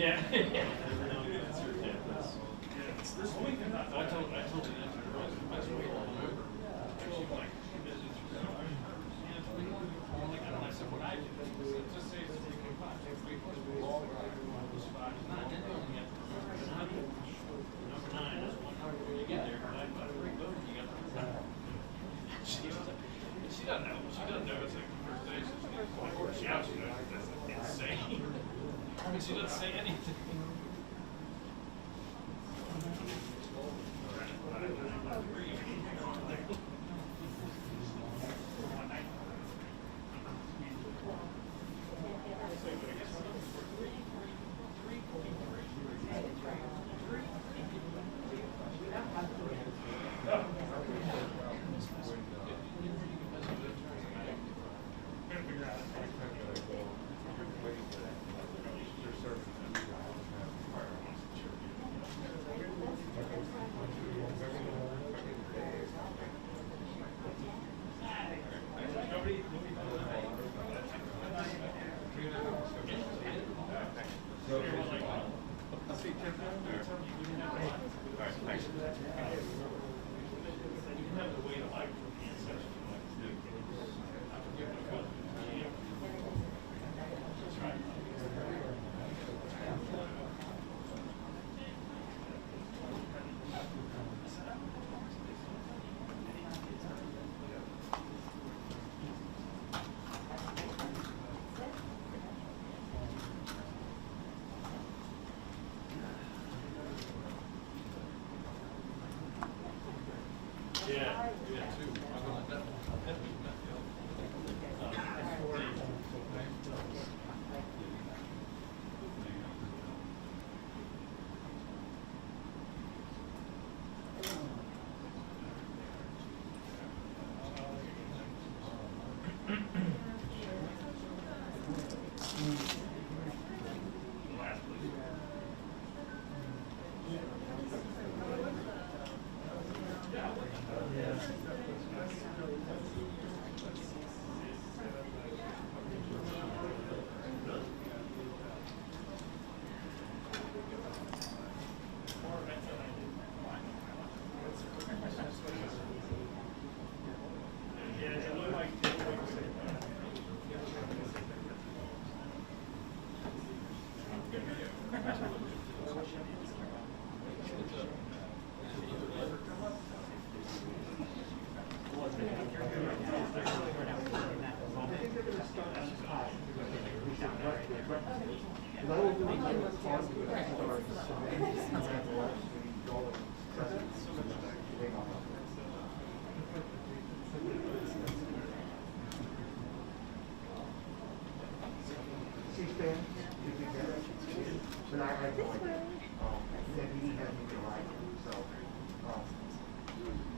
Yeah. Yeah. I told the answer that's way all over. She's like, she visits her. And I said, what I do, just say it's 3.5. 3.5 was 5 is 9. Then you only have to remember the number. Number 9 is one number when you get there. Divided by 3, boom, you got the number. She doesn't know. She doesn't know it's like the first day. So she gets 24. She knows that's insane. I mean, she doesn't say anything.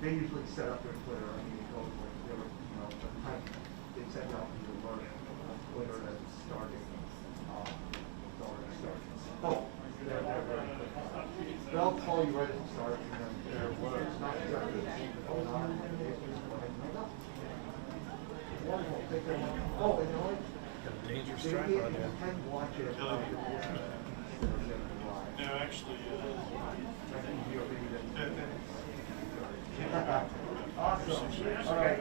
They usually set up their Twitter. I mean, it goes like they were, they set it up to alert Twitter that it's starting. It's already started. Oh, they're very quick. They'll call you right as it starts, and then it's not exactly going on. Wonderful. Take care. Oh, and you know what? Dangerous track on there. You can watch it. No, actually, awesome. All right.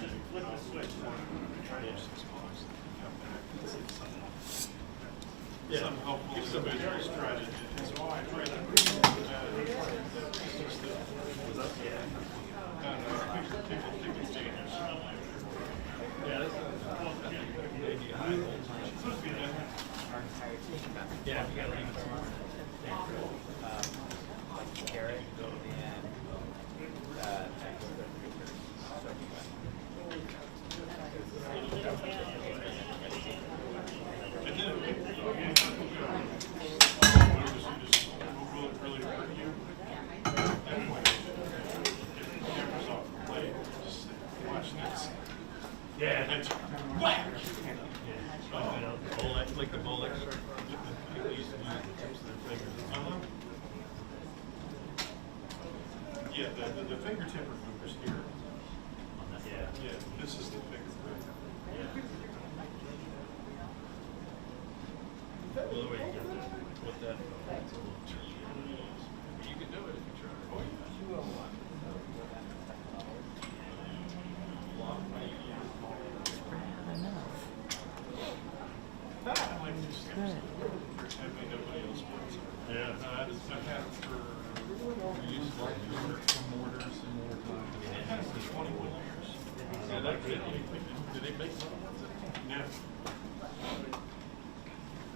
just flip the switch. Some helpful individual strategy. So I try to Yeah, the finger tipper group is here. Yeah. Yeah, this is the finger group. Well, the way you get that, with that, it's a little tricky. You can do it if you try. Oh, yeah. I like these things. Having nobody else wants it. Yeah. I've had it for, we used to like mortars and mortar. I had it for 21 years. Yeah, that's good. Do they make little ones? No.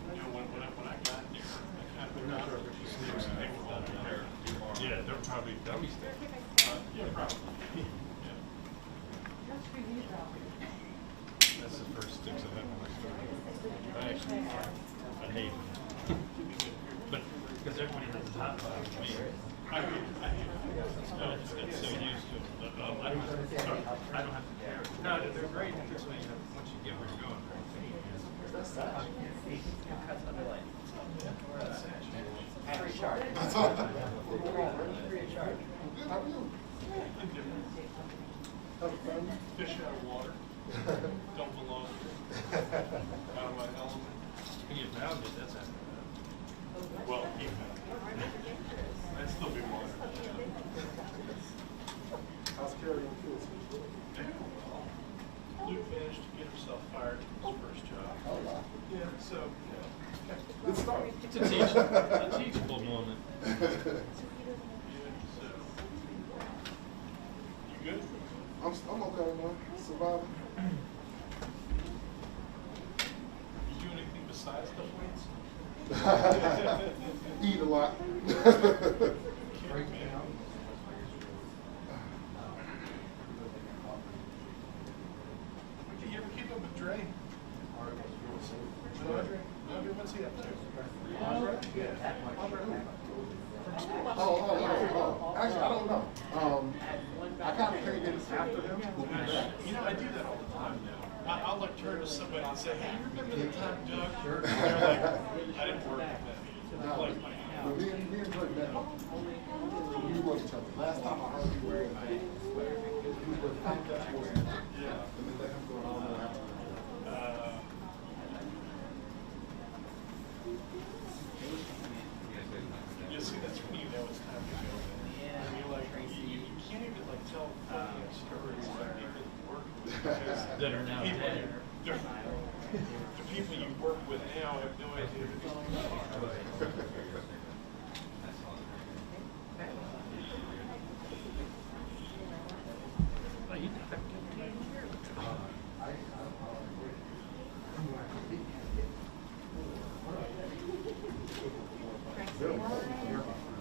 You know, when I got there, I kind of forgot what these things and they were all there. Yeah, they're probably dummy sticks. Yeah, probably. Yeah. That's the first sticks I've had when I started. I actually, I hate them. But, because everybody has a hot dog to me. I hate It's so used to it. But, I don't have to care. No, they're great. That's why you have, once you get where you're going. Fish out of water. Don't belong out of my element. When you found it, that's it. Well, I'd still be water. How's carrying tools? Luke managed to get himself fired from his first job. Oh, wow. Yeah, so, Good start. It's a teachable moment. yeah, so. You good? I'm okay, man. Surviving. You do anything besides the weights? Eat a lot. You ever keep up with Dre? Andre, what's he up to? Andre? Yeah. Andre who? From school? Oh. Actually, I don't know. I kind of came in after him. You know, I do that all the time now. I'll like turn to somebody and say, hey, you remember the time Doug? And they're like, I didn't work with that. Like, But me and Drake met. We worked each other. Last time I heard you were in you were Comcast Sports. yeah. And then let him go and I don't know what happened. You see, that's when you know it's time to go. And you're like, you can't even like tell stories about people you work with because That are now people, dead. the people you work with now have no idea who these people are.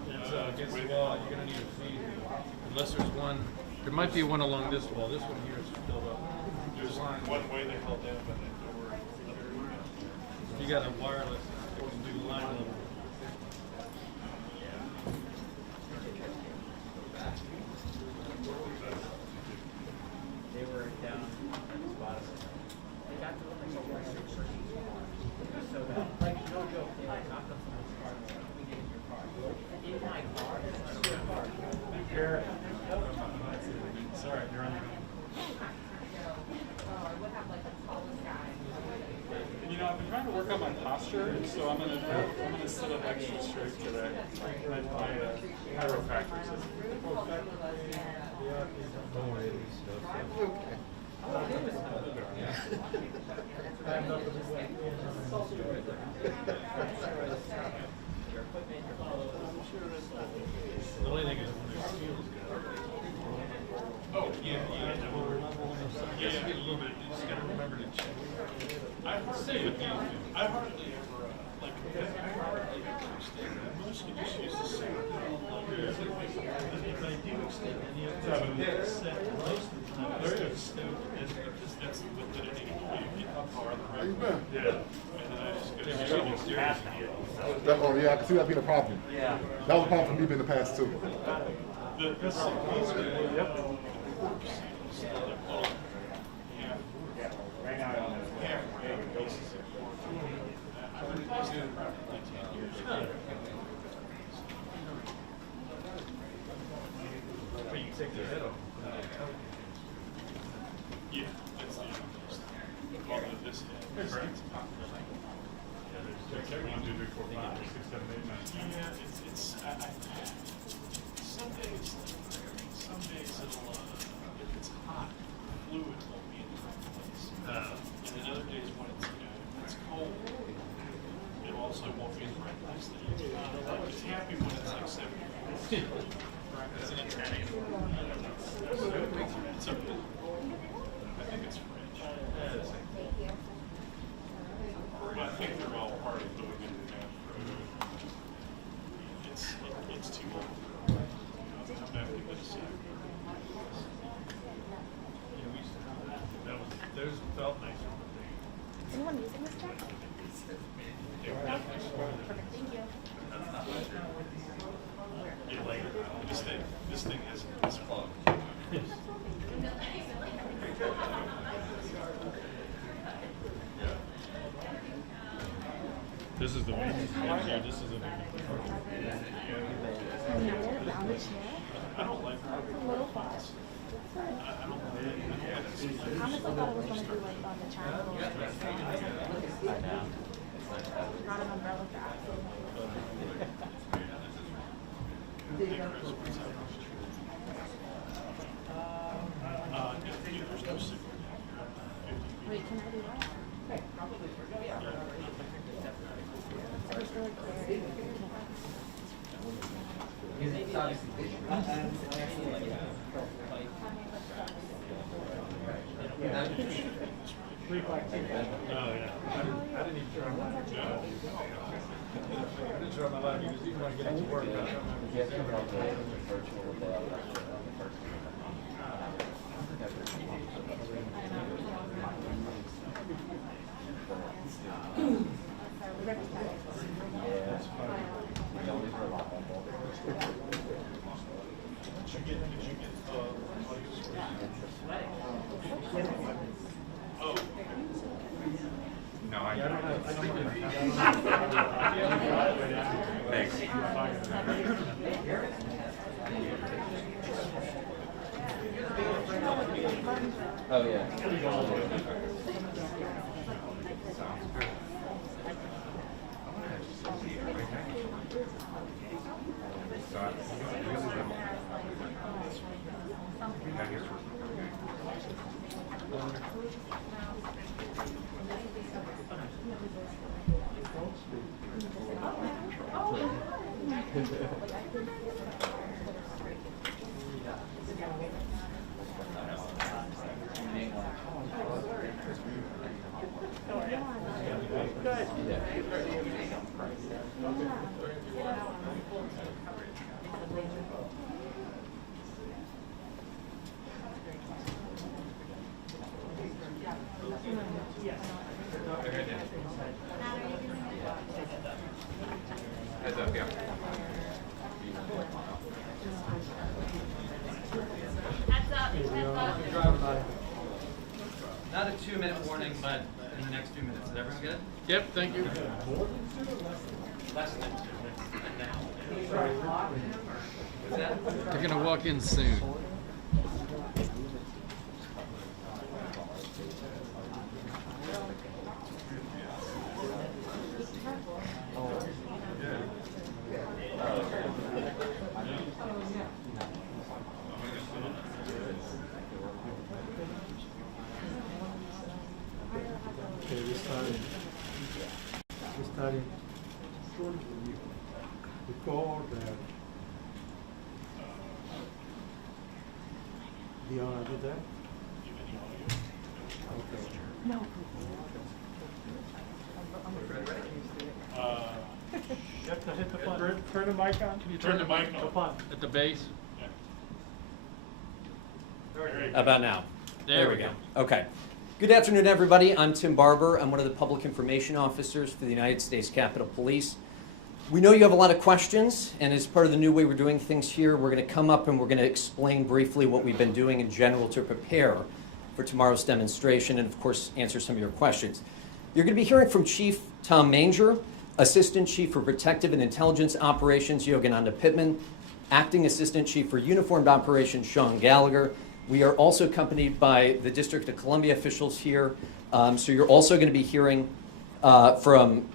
It's against the wall, you're gonna need a feed. Unless there's one, there might be one along this wall. This one here is filled up. There's one way they held down by that door. You got a wireless, it can do line level. They were down at the bottom. They got to the place where they were so bad. Like, no joke, they like knocked up someone's car and were like, we get in your car. In my car? It's your car. Sorry, you're on your own. You know, I've been trying to work on my posture, so I'm gonna sit up extra straight today. My chiropractor says. Don't worry, it's The only thing is when there's seals good. Oh, yeah. Yes, you get a little bit, you just gotta remember to check. I hardly ever, like, I hardly ever extend. I mostly just use the same thing. If I do extend, then you have to have a mix set. Most of the time, I just extend as because that's the width that I need to go. You get farther. How you been? Yeah. And then I just go. Yeah, I can see that being a problem. Yeah. That was a problem for me in the past too. The CPs are, half pieces of corn. I replaced them probably 10 years ago. take the head off. Yeah, that's the easiest. Well, this head. Correct. Check 1, 2, 3, 4, 5, 6, 7, 8, 9, 10. Yeah, some days it'll, if it's hot, fluid won't be in the right place. And then other days when it's cold, it also won't be in the right place. It's happy when it's like 70 degrees. It's an Italian. It's a, I think it's French. But I think they're all part of doing it. It's too old. Come back to this side. Yeah, we used to have that. Those felt nicer. Is anyone using this check? No? Perfect, thank you. Yeah, later. This thing has a plug. This is the one. Yeah, this is the Around the chair? I don't like It's a little far. I don't like it. Honestly, thought I was gonna do like on the triangle. Not an umbrella for There's no signal. Wait, can I do that? So it's really clear. Oh, yeah. I didn't even try my job. I didn't try my life because even when I get to work, I don't No, I Yeah, I don't know. I think Thanks. Oh, yeah. Heads up, yeah. Not a 2-minute warning, but in the next few minutes. Is everyone good? Yep, thank you. Less than 2 minutes. And now. What's that? They're gonna walk in soon. Okay, we started. Before that, the owner did that? Okay. No. You have to hit the button. Turn the mic on. Can you Turn the mic on. The button. At the base? About now. There we go. Okay. Good afternoon, everybody. I'm Tim Barber. I'm one of the public information officers for the United States Capitol Police. We know you have a lot of questions, and as part of the new way we're doing things here, we're going to come up and we're going to explain briefly what we've been doing in general to prepare for tomorrow's demonstration and, of course, answer some of your questions. You're going to be hearing from Chief Tom Manger, Assistant Chief for Protective and Intelligence Operations, Yogananda Pittman, Acting Assistant Chief for Uniformed Operations, Sean Gallagher. We are also accompanied by the District of Columbia officials here. So you're also going to be hearing from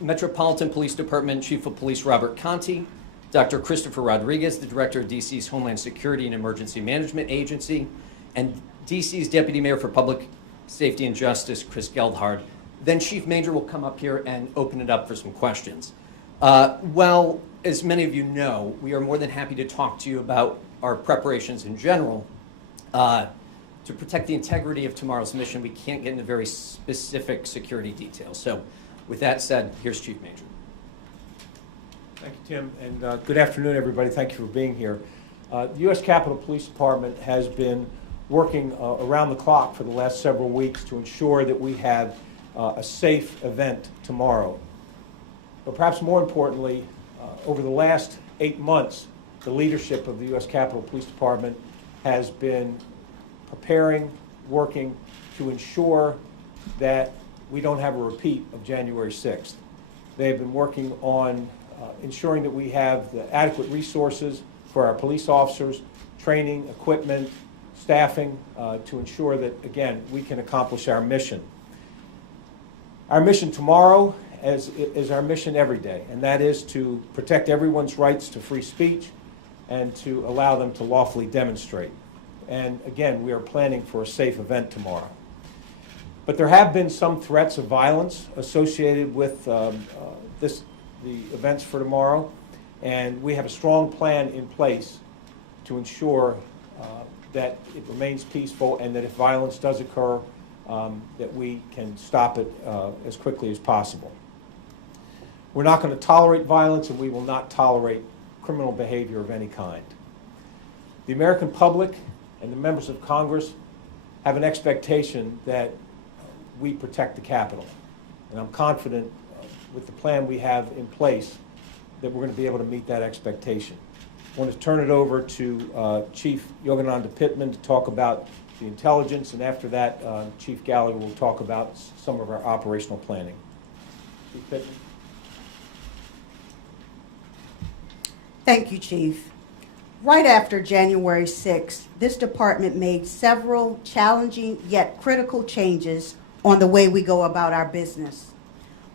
Metropolitan Police Department Chief of Police Robert Conti, Dr. Christopher Rodriguez, the Director of DC's Homeland Security and Emergency Management Agency, and DC's Deputy Mayor for Public Safety and Justice, Chris Geldhard. Then Chief Manger will come up here and open it up for some questions. Well, as many of you know, we are more than happy to talk to you about our preparations in general. To protect the integrity of tomorrow's mission, we can't get into very specific security details. So with that said, here's Chief Manger. Thank you, Tim, and good afternoon, everybody. Thank you for being here. The U.S. Capitol Police Department has been working around the clock for the last several weeks to ensure that we have a safe event tomorrow. But perhaps more importantly, over the last 8 months, the leadership of the U.S. Capitol Police Department has been preparing, working to ensure that we don't have a repeat of January 6th. They have been working on ensuring that we have the adequate resources for our police officers, training, equipment, staffing, to ensure that, again, we can accomplish our mission. Our mission tomorrow is our mission every day, and that is to protect everyone's rights to free speech and to allow them to lawfully demonstrate. And again, we are planning for a safe event tomorrow. But there have been some threats of violence associated with the events for tomorrow, and we have a strong plan in place to ensure that it remains peaceful and that if violence does occur, that we can stop it as quickly as possible. We're not going to tolerate violence, and we will not tolerate criminal behavior of any kind. The American public and the members of Congress have an expectation that we protect the Capitol. And I'm confident with the plan we have in place that we're going to be able to meet that expectation. I want to turn it over to Chief Yogananda Pittman to talk about the intelligence, and after that, Chief Gallagher will talk about some of our operational planning. Chief Pittman. Thank you, Chief. Right after January 6th, this department made several challenging yet critical changes on the way we go about our business.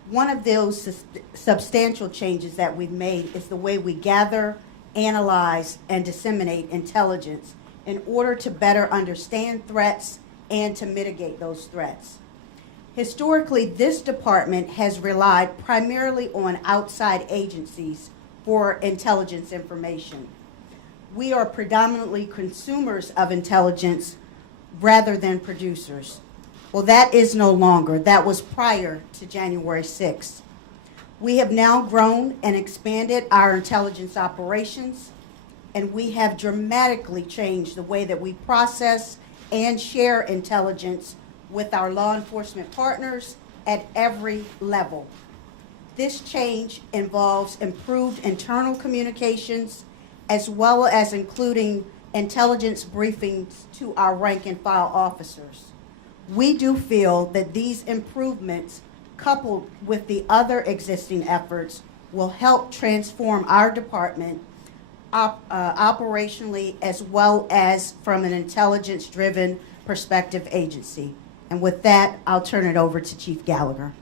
One of those substantial changes that we've made is the way we gather, analyze, and disseminate intelligence in order to better understand threats and to mitigate those threats. Historically, this department has relied primarily on outside agencies for intelligence information. We are predominantly consumers of intelligence rather than producers. Well, that is no longer. That was prior to January 6th. We have now grown and expanded our intelligence operations, and we have dramatically changed the way that we process and share intelligence with our law enforcement partners at every level. This change involves improved internal communications as well as including intelligence briefings to our rank and file officers. We do feel that these improvements, coupled with the other existing efforts, will help transform our department operationally as well as from an intelligence-driven perspective agency. And with that, I'll turn it over to Chief Gallagher.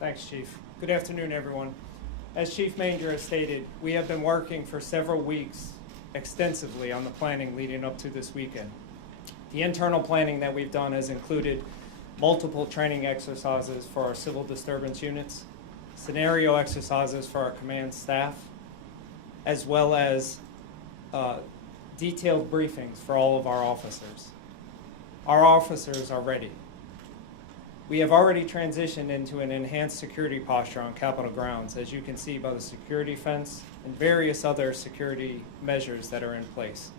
Thanks, Chief. Good afternoon, everyone. As Chief Manger has stated, we have been working for several weeks extensively on the planning leading up to this weekend. The internal planning that we've done has included multiple training exercises for our civil disturbance units, scenario exercises for our command staff, as well as detailed briefings for all of our officers. Our officers are ready. We have already transitioned into an enhanced security posture on Capitol grounds, as you can see by the security fence and various other security measures that are in place.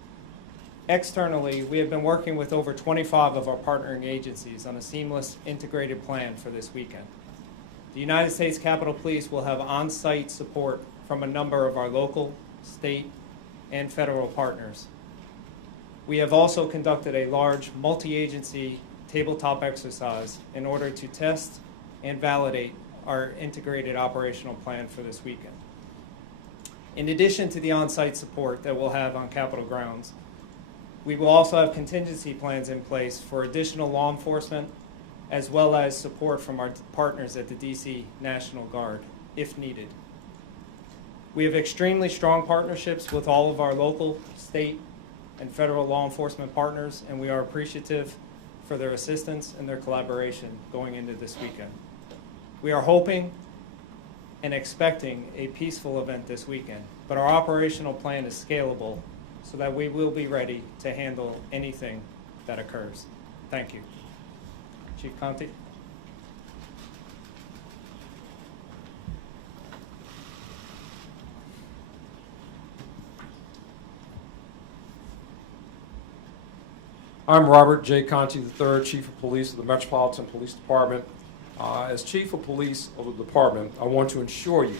Externally, we have been working with over 25 of our partnering agencies on a seamless, integrated plan for this weekend. The United States Capitol Police will have on-site support from a number of our local, state, and federal partners. We have also conducted a large multi-agency tabletop exercise in order to test and validate our integrated operational plan for this weekend. In addition to the on-site support that we'll have on Capitol grounds, we will also have contingency plans in place for additional law enforcement, as well as support from our partners at the DC National Guard, if needed. We have extremely strong partnerships with all of our local, state, and federal law enforcement partners, and we are appreciative for their assistance and their collaboration going into this weekend. We are hoping and expecting a peaceful event this weekend, but our operational plan is scalable so that we will be ready to handle anything that occurs. Thank you. Chief Conte. I'm Robert J. Conte III, Chief of Police of the Metropolitan Police Department. As Chief of Police of the Department, I want to assure you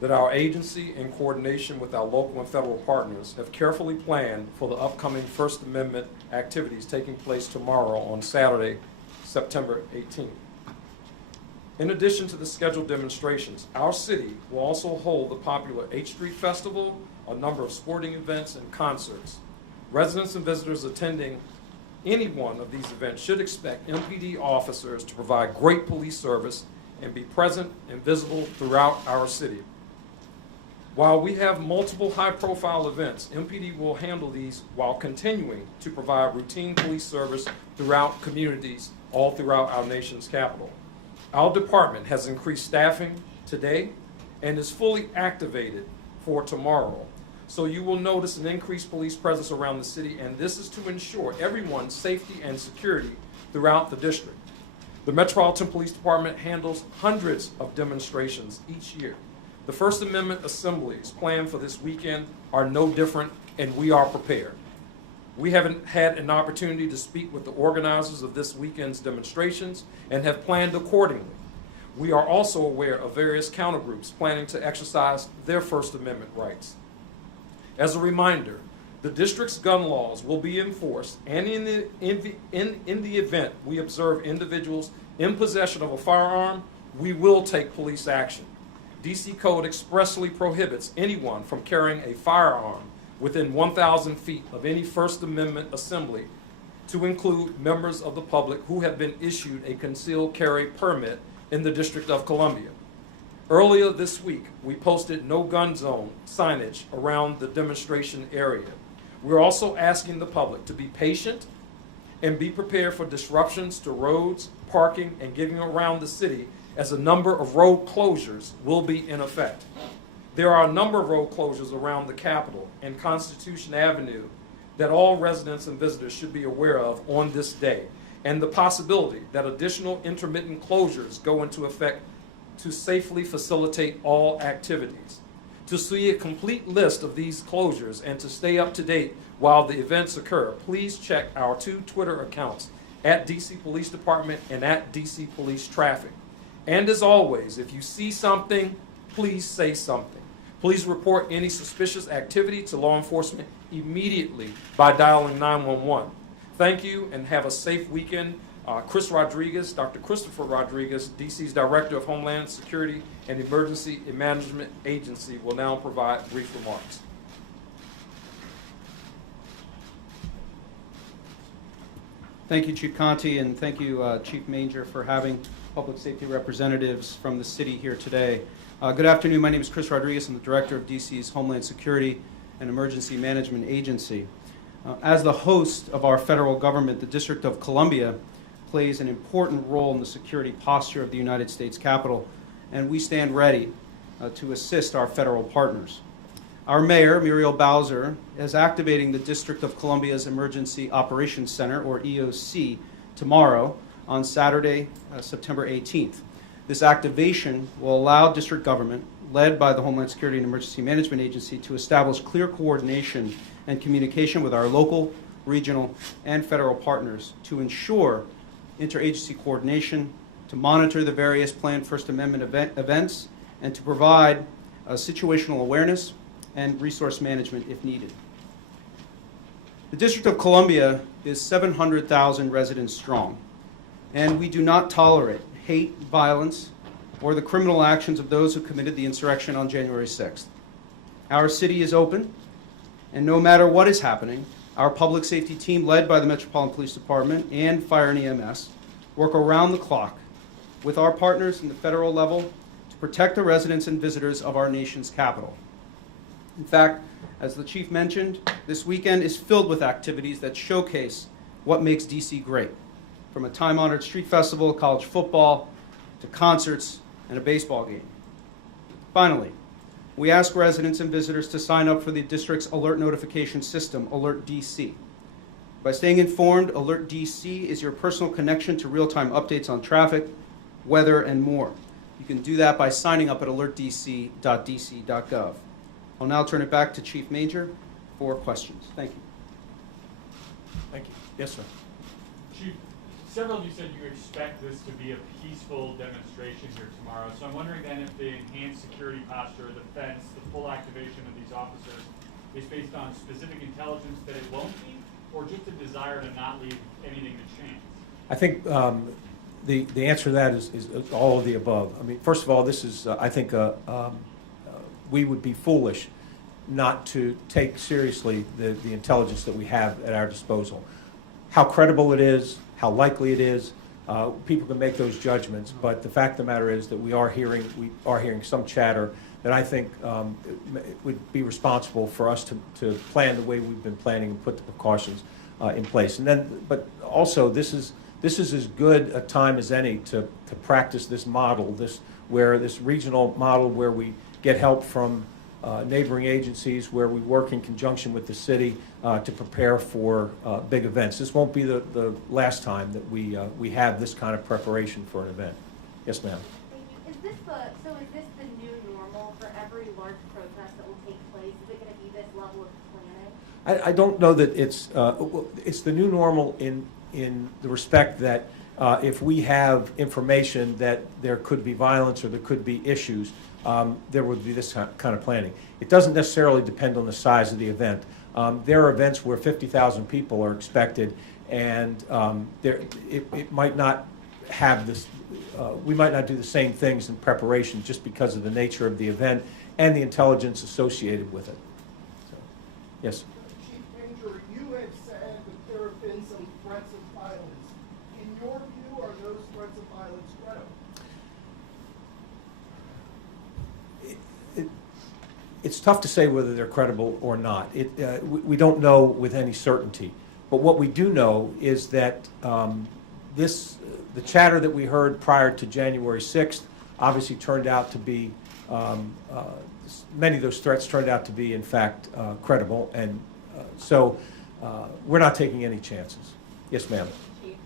that our agency, in coordination with our local and federal partners, have carefully planned for the upcoming First Amendment activities taking place tomorrow on Saturday, September 18th. In addition to the scheduled demonstrations, our city will also hold the popular 8th Street Festival, a number of sporting events, and concerts. Residents and visitors attending any one of these events should expect MPD officers to provide great police service and be present and visible throughout our city. While we have multiple high-profile events, MPD will handle these while continuing to provide routine police service throughout communities all throughout our nation's capital. Our department has increased staffing today and is fully activated for tomorrow. So you will notice an increased police presence around the city, and this is to ensure everyone's safety and security throughout the district. The Metropolitan Police Department handles hundreds of demonstrations each year. The First Amendment assemblies planned for this weekend are no different, and we are prepared. We haven't had an opportunity to speak with the organizers of this weekend's demonstrations and have planned accordingly. We are also aware of various countergroups planning to exercise their First Amendment rights. As a reminder, the district's gun laws will be enforced, and in the event we observe individuals in possession of a firearm, we will take police action. DC Code expressly prohibits anyone from carrying a firearm within 1,000 feet of any First Amendment assembly, to include members of the public who have been issued a concealed carry permit in the District of Columbia. Earlier this week, we posted no gun zone signage around the demonstration area. We're also asking the public to be patient and be prepared for disruptions to roads, parking, and getting around the city, as a number of road closures will be in effect. There are a number of road closures around the Capitol and Constitution Avenue that all residents and visitors should be aware of on this day, and the possibility that additional intermittent closures go into effect to safely facilitate all activities. To see a complete list of these closures and to stay up to date while the events occur, please check our 2 Twitter accounts, at DC Police Department and at DC Police Traffic. And as always, if you see something, please say something. Please report any suspicious activity to law enforcement immediately by dialing 911. Thank you and have a safe weekend. Chris Rodriguez, Dr. Christopher Rodriguez, DC's Director of Homeland Security and Emergency Management Agency, will now provide brief remarks. Thank you, Chief Conte, and thank you, Chief Manger, for having public safety representatives from the city here today. Good afternoon. My name is Chris Rodriguez. I'm the Director of DC's Homeland Security and Emergency Management Agency. As the host of our federal government, the District of Columbia plays an important role in the security posture of the United States Capitol, and we stand ready to assist our federal partners. Our mayor, Muriel Bowser, is activating the District of Columbia's Emergency Operations Center, or EOC, tomorrow on Saturday, September 18th. This activation will allow district government, led by the Homeland Security and Emergency Management Agency, to establish clear coordination and communication with our local, regional, and federal partners to ensure interagency coordination, to monitor the various planned First Amendment events, and to provide situational awareness and resource management if needed. The District of Columbia is 700,000 residents strong, and we do not tolerate hate, violence, or the criminal actions of those who committed the insurrection on January 6th. Our city is open, and no matter what is happening, our public safety team, led by the Metropolitan Police Department and Fire and EMS, work around the clock with our partners in the federal level to protect the residents and visitors of our nation's capital. In fact, as the chief mentioned, this weekend is filled with activities that showcase what makes DC great, from a time-honored street festival, college football, to concerts and a baseball game. Finally, we ask residents and visitors to sign up for the district's alert notification system, Alert DC. By staying informed, Alert DC is your personal connection to real-time updates on traffic, weather, and more. You can do that by signing up at alertdc.dc.gov. I'll now turn it back to Chief Major for questions. Thank you. Thank you. Yes, sir. Chief, several of you said you expect this to be a peaceful demonstration here tomorrow. So I'm wondering then if the enhanced security posture, the fence, the full activation of these officers is based on specific intelligence that it won't be, or just a desire to not leave anything to chance? I think the answer to that is all of the above. I mean, first of all, this is, I think, we would be foolish not to take seriously the intelligence that we have at our disposal. How credible it is, how likely it is, people can make those judgments, but the fact of the matter is that we are hearing some chatter that I think it would be responsible for us to plan the way we've been planning and put the precautions in place. And then, but also, this is as good a time as any to practice this model, this regional model where we get help from neighboring agencies, where we work in conjunction with the city to prepare for big events. This won't be the last time that we have this kind of preparation for an event. Yes, ma'am. Thank you. Is this the new normal for every large protest that will take place? Is it going to be this level of planning? I don't know that it's the new normal in the respect that if we have information that there could be violence or there could be issues, there would be this kind of planning. It doesn't necessarily depend on the size of the event. There are events where 50,000 people are expected, and it might not have this. We might not do the same things in preparation just because of the nature of the event and the intelligence associated with it. So, yes. Chief Major, you had said that there have been some threats of violence. In your view, are those threats of violence credible? It's tough to say whether they're credible or not. We don't know with any certainty. But what we do know is that the chatter that we heard prior to January 6th obviously turned out to be, many of those threats turned out to be, in fact, credible. And so we're not taking any chances. Yes, ma'am. Chief,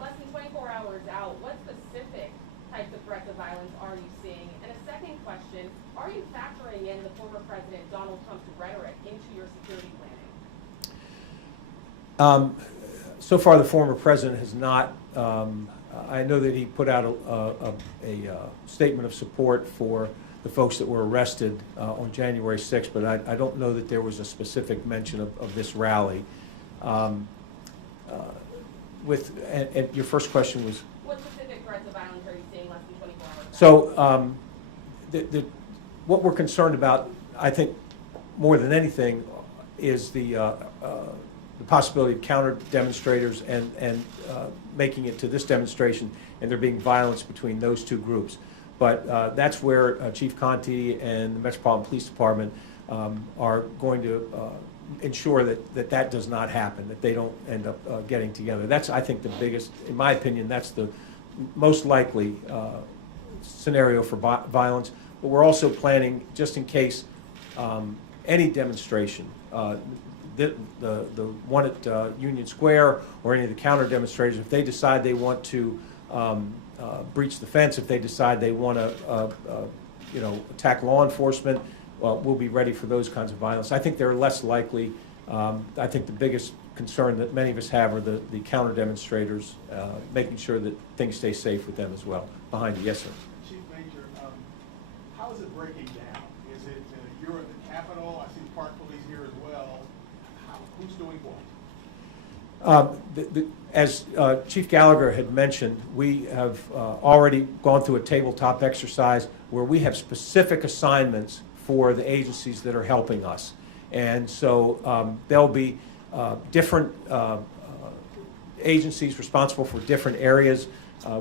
less than 24 hours out, what specific types of threats of violence are you seeing? And a second question, are you factoring in the former President Donald Trump's rhetoric into your security planning? So far, the former president has not. I know that he put out a statement of support for the folks that were arrested on January 6th, but I don't know that there was a specific mention of this rally. And your first question was? What specific threats of violence are you seeing less than 24 hours ago? So what we're concerned about, I think, more than anything, is the possibility of counter demonstrators and making it to this demonstration and there being violence between those two groups. But that's where Chief Conti and the Metropolitan Police Department are going to ensure that does not happen, that they don't end up getting together. That's, I think, the biggest, in my opinion, that's the most likely scenario for violence. But we're also planning, just in case any demonstration, the one at Union Square or any of the counter demonstrators, if they decide they want to breach the fence, if they decide they want to attack law enforcement, we'll be ready for those kinds of violence. I think they're less likely. I think the biggest concern that many of us have are the counter demonstrators, making sure that things stay safe with them as well. Behind you, yes, sir. Chief Major, how is it breaking down? Is it you're at the Capitol? I see the Park Police here as well. Who's doing what? As Chief Gallagher had mentioned, we have already gone through a tabletop exercise where we have specific assignments for the agencies that are helping us. And so there'll be different agencies responsible for different areas.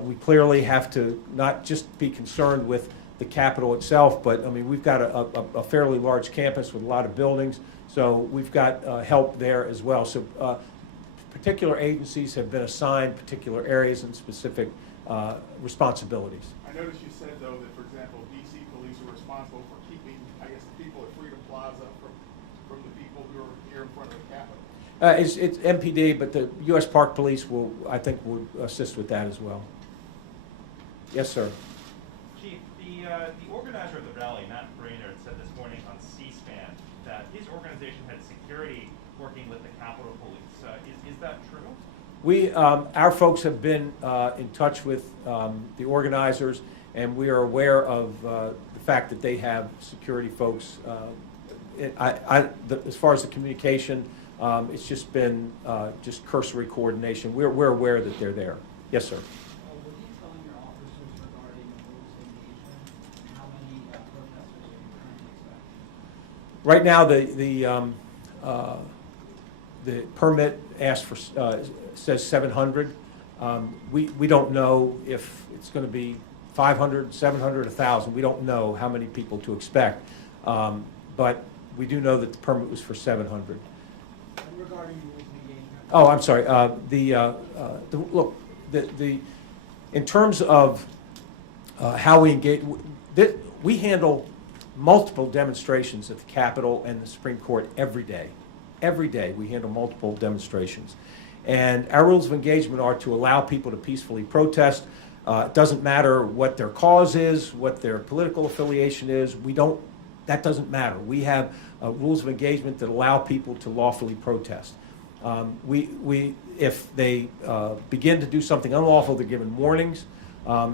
We clearly have to not just be concerned with the Capitol itself, but I mean, we've got a fairly large campus with a lot of buildings, so we've got help there as well. So particular agencies have been assigned particular areas and specific responsibilities. I noticed you said, though, that, for example, DC police are responsible for keeping, I guess, the people at Freedom Plaza from the people who are here in front of the Capitol. It's MPD, but the U.S. Park Police will, I think, will assist with that as well. Yes, sir. Chief, the organizer of the rally, Matt Brainerd, said this morning on C-SPAN that his organization had security working with the Capitol Police. Is that true? We, our folks have been in touch with the organizers, and we are aware of the fact that they have security folks. As far as the communication, it's just been just cursory coordination. We're aware that they're there. Yes, sir. Were you telling your officers regarding rules of engagement? How many protesters are you currently expecting? Right now, the permit asks for says 700. We don't know if it's going to be 500, 700, 1,000. We don't know how many people to expect, but we do know that the permit was for 700. And regarding rules of engagement? Oh, I'm sorry. Look, in terms of how we engage, we handle multiple demonstrations at the Capitol and the Supreme Court every day. Every day we handle multiple demonstrations. And our rules of engagement are to allow people to peacefully protest. It doesn't matter what their cause is, what their political affiliation is. That doesn't matter. We have rules of engagement that allow people to lawfully protest. If they begin to do something unlawful, they're given warnings.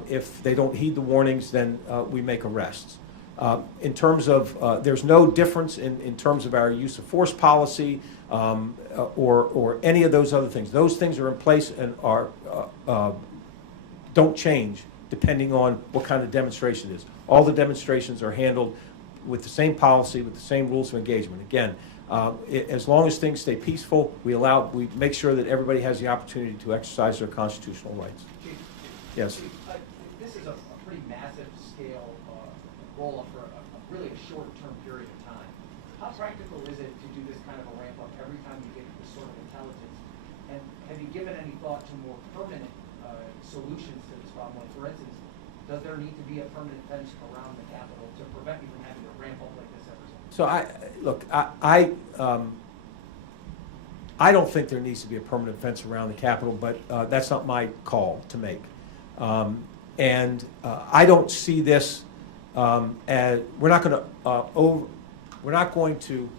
If they don't heed the warnings, then we make arrests. In terms of, there's no difference in terms of our use of force policy or any of those other things. Those things are in place and don't change depending on what kind of demonstration it is. All the demonstrations are handled with the same policy, with the same rules of engagement. Again, as long as things stay peaceful, we make sure that everybody has the opportunity to exercise their constitutional rights. Chief, Yes. this is a pretty massive scale roll-up for really a short-term period of time. How practical is it to do this kind of a ramp-up every time you get this sort of intelligence? And have you given any thought to more permanent solutions to this problem? Like, for instance, does there need to be a permanent fence around the Capitol to prevent you from having to ramp up like this every time? So I don't think there needs to be a permanent fence around the Capitol, but that's not my call to make. And I don't see this as we're not going to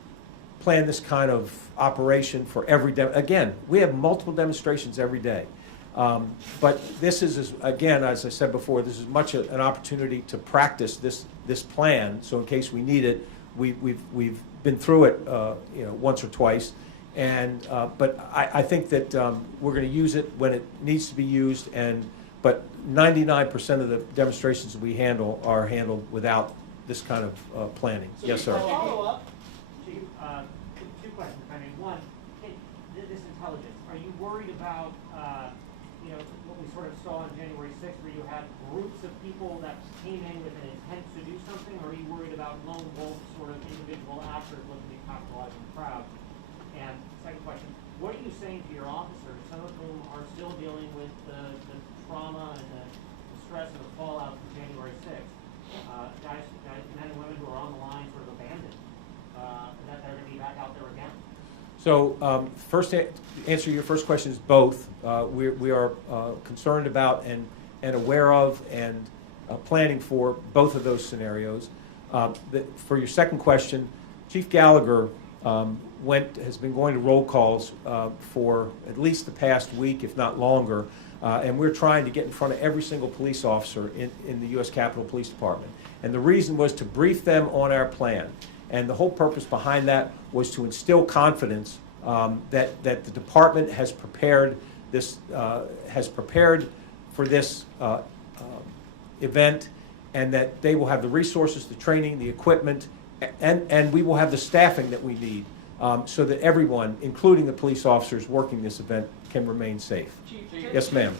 plan this kind of operation for every again, we have multiple demonstrations every day. But this is, again, as I said before, this is much an opportunity to practice this plan. So in case we need it, we've been through it, once or twice. And but I think that we're going to use it when it needs to be used. But 99% of the demonstrations that we handle are handled without this kind of planning. So Yes, sir. Follow-up, Chief, two questions. I mean, one, this intelligence, are you worried about, what we sort of saw on January 6th, where you had groups of people that came in with an intent to do something, or are you worried about lone wolf sort of individual actors looking to capitalize on the crowd? And second question, what are you saying to your officers, some of whom are still dealing with the trauma and the stress of the fallout from January 6th? Guys, men and women who are on the line sort of abandoned, that they're going to be back out there again? So first, answer your first question is both. We are concerned about and aware of and planning for both of those scenarios. For your second question, Chief Gallagher has been going to roll calls for at least the past week, if not longer, and we're trying to get in front of every single police officer in the U.S. Capitol Police Department. And the reason was to brief them on our plan. And the whole purpose behind that was to instill confidence that the department has prepared this has prepared for this event, and that they will have the resources, the training, the equipment, and we will have the staffing that we need, so that everyone, including the police officers working this event, can remain safe. Yes, ma'am.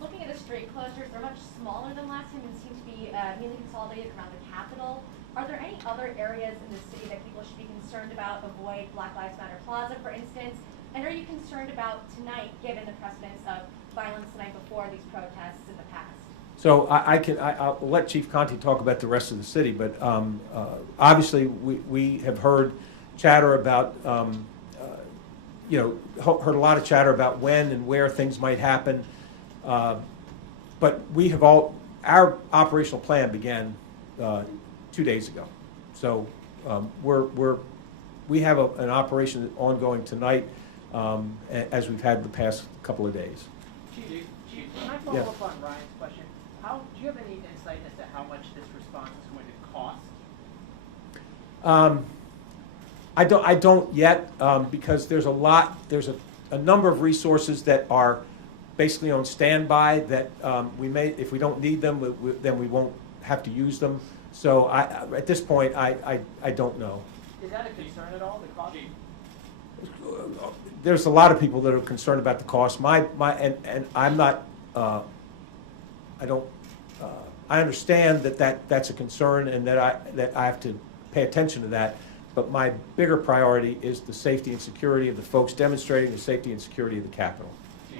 Looking at the street closures, they're much smaller than last time and seem to be mainly consolidated around the Capitol. Are there any other areas in the city that people should be concerned about? Avoid Black Lives Matter Plaza, for instance. And are you concerned about tonight, given the precedence of violence the night before these protests in the past? So I'll let Chief Conti talk about the rest of the city, but obviously we have heard chatter about, heard a lot of chatter about when and where things might happen. But our operational plan began 2 days ago. So we have an operation ongoing tonight, as we've had the past couple of days. Chief, can I follow up on Ryan's question? Do you have any insight as to how much this response is going to cost? I don't yet, because there's a number of resources that are basically on standby that we may, if we don't need them, then we won't have to use them. So at this point, I don't know. Is that a concern at all, the cost? There's a lot of people that are concerned about the cost. And I'm not. I understand that's a concern, and that I have to pay attention to that. But my bigger priority is the safety and security of the folks demonstrating, the safety and security of the Capitol. Chief,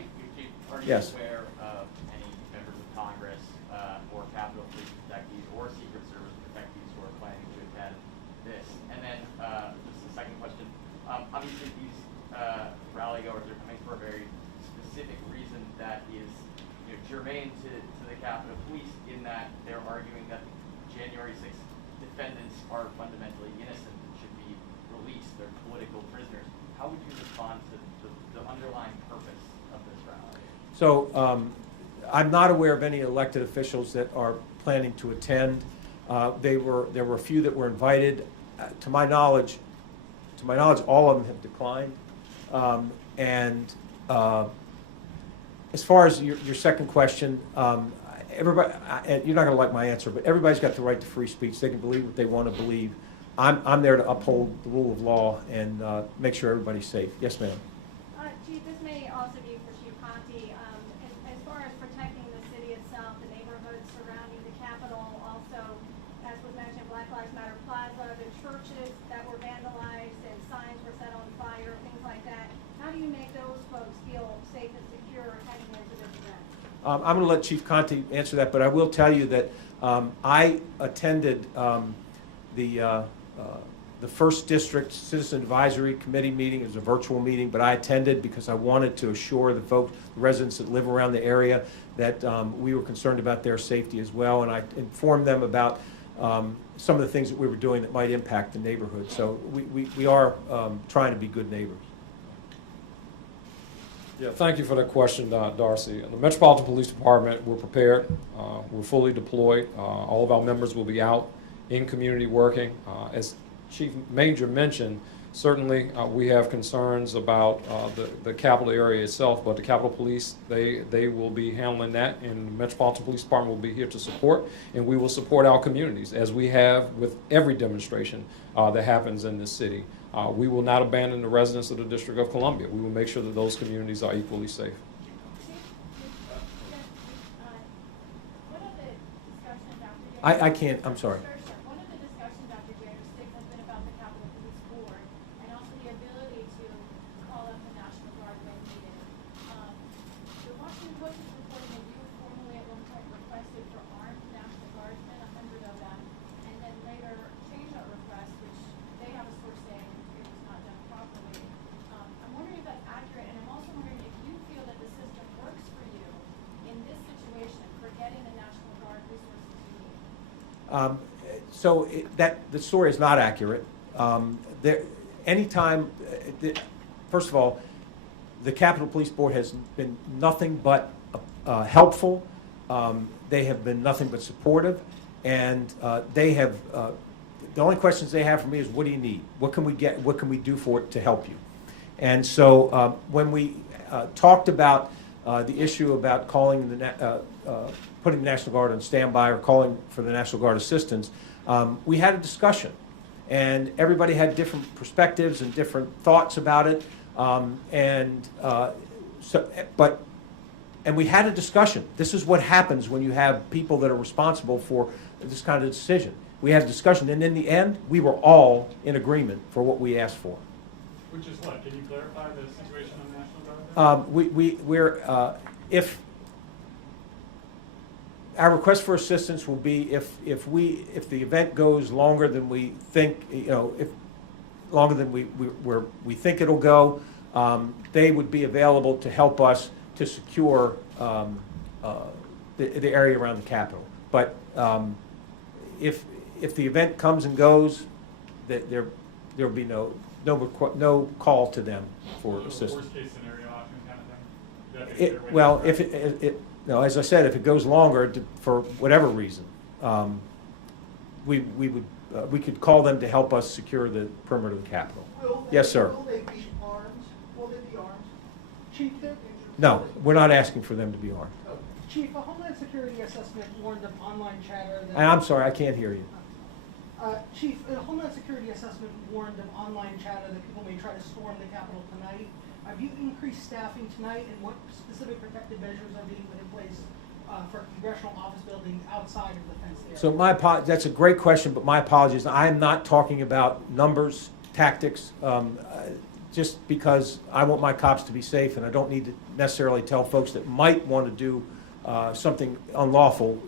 are you Yes. aware of any members of Congress or Capitol Police protectees or Secret Service protectees who are planning to attend this? And then just the second question, obviously these rally goers are coming for a very specific reason that is germane to the Capitol Police, in that they're arguing that January 6th defendants are fundamentally innocent and should be released. They're political prisoners. How would you respond to the underlying purpose of this rally? So I'm not aware of any elected officials that are planning to attend. There were a few that were invited. To my knowledge, all of them have declined. As far as your second question, everybody, and you're not going to like my answer, but everybody's got the right to free speech. They can believe what they want to believe. I'm there to uphold the rule of law and make sure everybody's safe. Yes, ma'am. Chief, this may also be for Chief Conti. As far as protecting the city itself, the neighborhoods surrounding the Capitol, also, as was mentioned, Black Lives Matter Plaza, the churches that were vandalized and signs were set on fire, things like that. How do you make those folks feel safe and secure heading into this event? I'm going to let Chief Conti answer that, but I will tell you that I attended the First District Citizen Advisory Committee meeting. It was a virtual meeting, but I attended because I wanted to assure the folks, the residents that live around the area, that we were concerned about their safety as well, and I informed them about some of the things that we were doing that might impact the neighborhood. So we are trying to be good neighbors. Yeah, thank you for that question, Darcy. The Metropolitan Police Department, we're prepared. We're fully deployed. All of our members will be out in community working. As Chief Major mentioned, certainly we have concerns about the Capitol area itself, but the Capitol Police, they will be handling that, and the Metropolitan Police Department will be here to support, and we will support our communities, as we have with every demonstration that happens in this city. We will not abandon the residents of the District of Columbia. We will make sure that those communities are equally safe. I can't, I'm sorry. One of the discussions after January 6th has been about the Capitol Police Board and also the ability to call up the National Guard when needed. The Washington Post is reporting that you formally at one point requested for armed National Guardsmen, 100 of them, and then later changed that request, which they have a source saying it was not done properly. I'm wondering if that's accurate, and I'm also wondering if you feel that the system works for you in this situation for getting the National Guard resources you need. The story is not accurate. First of all, the Capitol Police Board has been nothing but helpful. They have been nothing but supportive, and they have. The only questions they have for me is, what do you need? What can we get? What can we do for it to help you? And so when we talked about the issue about calling putting the National Guard on standby or calling for the National Guard assistance, we had a discussion. And everybody had different perspectives and different thoughts about it. And we had a discussion. This is what happens when you have people that are responsible for this kind of decision. We had a discussion, and in the end, we were all in agreement for what we asked for. Which is what? Can you clarify the situation on the National Guard? If our request for assistance will be if the event goes longer than we think, if longer than we think it'll go, they would be available to help us to secure the area around the Capitol. But if the event comes and goes, there'll be no call to them for assistance. Worst case scenario option kind of thing? Well, no, as I said, if it goes longer for whatever reason, we could call them to help us secure the perimeter of the Capitol. Yes, sir. Will they be armed? Will they be armed? Chief, No, we're not asking for them to be armed. Chief, a Homeland Security assessment warned of online chatter. And I'm sorry, I can't hear you. Chief, a Homeland Security assessment warned of online chatter that people may try to storm the Capitol tonight. Have you increased staffing tonight, and what specific protective measures are being put in place for congressional office buildings outside of the fenced area? So that's a great question, but my apologies. I am not talking about numbers, tactics, just because I want my cops to be safe, and I don't need to necessarily tell folks that might want to do something unlawful,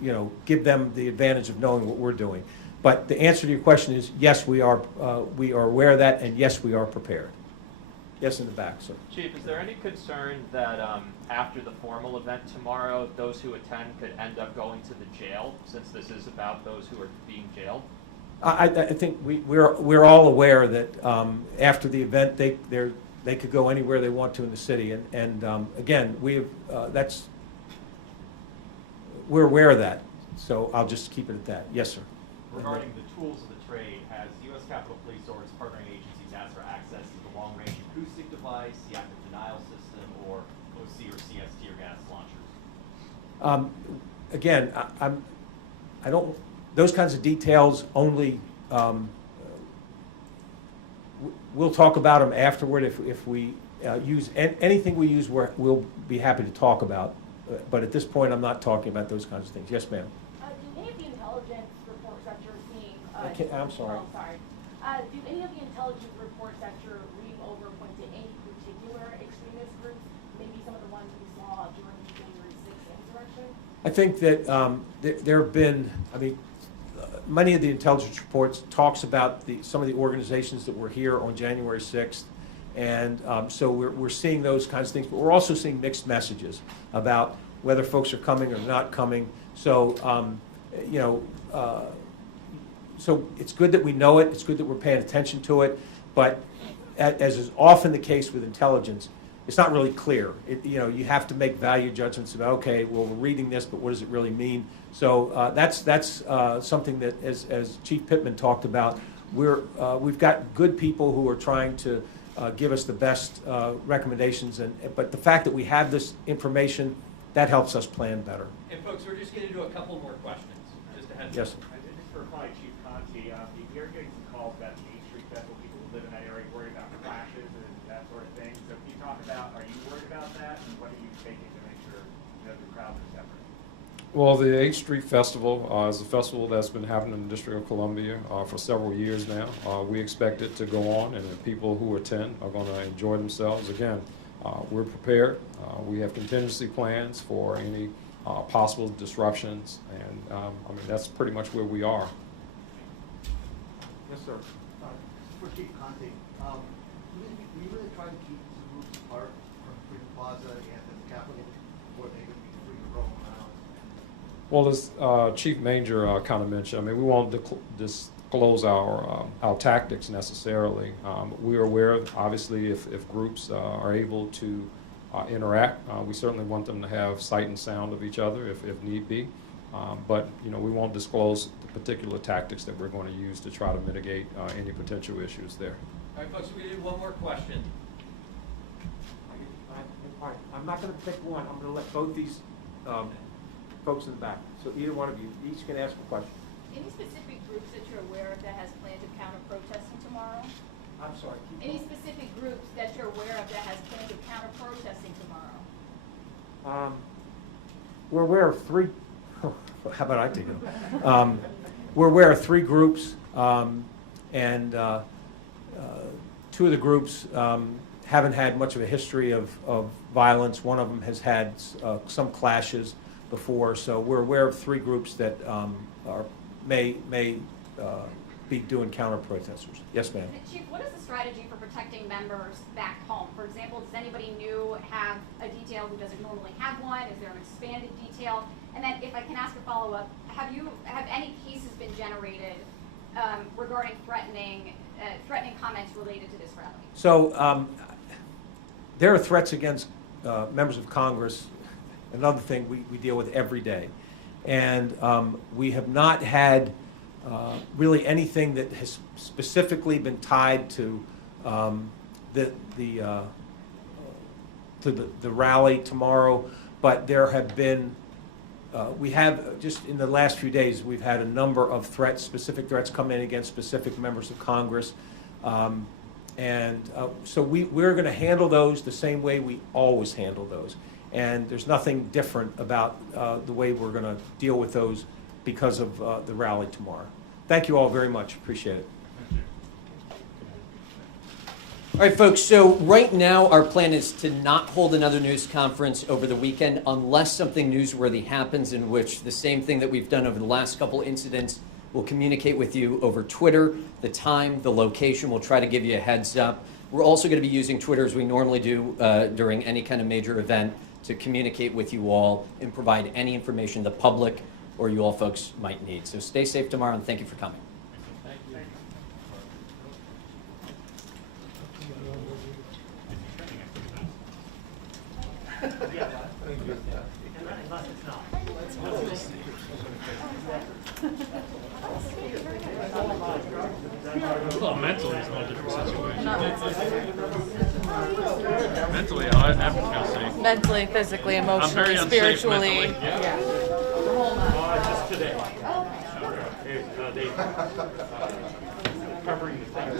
give them the advantage of knowing what we're doing. But the answer to your question is yes, we are aware of that, and yes, we are prepared. Yes, in the back, sir. Chief, is there any concern that after the formal event tomorrow, those who attend could end up going to the jail, since this is about those who are being jailed? I think we're all aware that after the event, they could go anywhere they want to in the city, and again, we're aware of that. So I'll just keep it at that. Yes, sir. Regarding the tools of the trade, has U.S. Capitol Police or its partnering agencies asked for access to the long-range acoustic device, the active denial system, or OC or CS tear gas launchers? Again, I don't. Those kinds of details only. We'll talk about them afterward. If we use anything we use, we'll be happy to talk about. But at this point, I'm not talking about those kinds of things. Yes, ma'am. Do any of the intelligence reports that you're seeing? I'm sorry. Oh, sorry. Do any of the intelligence reports that you're reading over point to any particular extremist groups? Maybe some of the ones we saw during the January 6th insurrection? I think that there have been. Many of the intelligence reports talks about some of the organizations that were here on January 6th, and so we're seeing those kinds of things. But we're also seeing mixed messages about whether folks are coming or not coming. So so it's good that we know it. It's good that we're paying attention to it. But as is often the case with intelligence, it's not really clear. You have to make value judgments about, okay, well, we're reading this, but what does it really mean? So that's something that, as Chief Pittman talked about, we've got good people who are trying to give us the best recommendations. But the fact that we have this information, that helps us plan better. And folks, we're just going to do a couple more questions. Just a heads Yes. up. Just for probably Chief Conti, we are getting some calls about the 8th Street Festival, people who live in that area worried about clashes and that sort of thing. So can you talk about, are you worried about that, and what are you taking to make sure the crowds are separate? Well, the 8th Street Festival is a festival that's been happening in the District of Columbia for several years now. We expect it to go on, and the people who attend are going to enjoy themselves. Again, we're prepared. We have contingency plans for any possible disruptions, and that's pretty much where we are. Yes, sir. For Chief Conte, we really try to keep the groups apart from Freedom Plaza and the Capitol, where they would be free to roam around. Well, as Chief Manger kind of mentioned, we won't disclose our tactics necessarily. We are aware of, obviously, if groups are able to interact, we certainly want them to have sight and sound of each other if need be. But we won't disclose the particular tactics that we're going to use to try to mitigate any potential issues there. All right, folks, we're going to do one more question. All right, I'm not going to pick one. I'm going to let both these folks in the back. So either one of you, each can ask a question. Any specific groups that you're aware of that has planned to counter protesting tomorrow? I'm sorry. Any specific groups that you're aware of that has planned to counter protesting tomorrow? We're aware of three. How about I take it? We're aware of three groups, and two of the groups haven't had much of a history of violence. One of them has had some clashes before, so we're aware of three groups that may be doing counter protesters. Yes, ma'am. Chief, what is the strategy for protecting members back home? For example, does anybody new have a detail who doesn't normally have one? Is there an expanded detail? And then, if I can ask a follow-up, have any cases been generated regarding threatening comments related to this rally? So there are threats against members of Congress. Another thing we deal with every day, and we have not had really anything that has specifically been tied to the rally tomorrow. But there have been, we have just in the last few days, we've had a number of threats, specific threats come in against specific members of Congress. So we're going to handle those the same way we always handle those. And there's nothing different about the way we're going to deal with those because of the rally tomorrow. Thank you all very much. Appreciate it. All right, folks, so right now our plan is to not hold another news conference over the weekend unless something newsworthy happens, in which the same thing that we've done over the last couple incidents, we'll communicate with you over Twitter, the time, the location. We'll try to give you a heads up. We're also going to be using Twitter as we normally do during any kind of major event to communicate with you all and provide any information the public or you all folks might need. So stay safe tomorrow, and thank you for coming. Thank you. Unless it's not. Well, mentally it's a whole different situation. Mentally, I have to feel safe. Mentally, physically, I'm emotionally, very unsafe spiritually. mentally. Yeah. Just today. They covering the thing.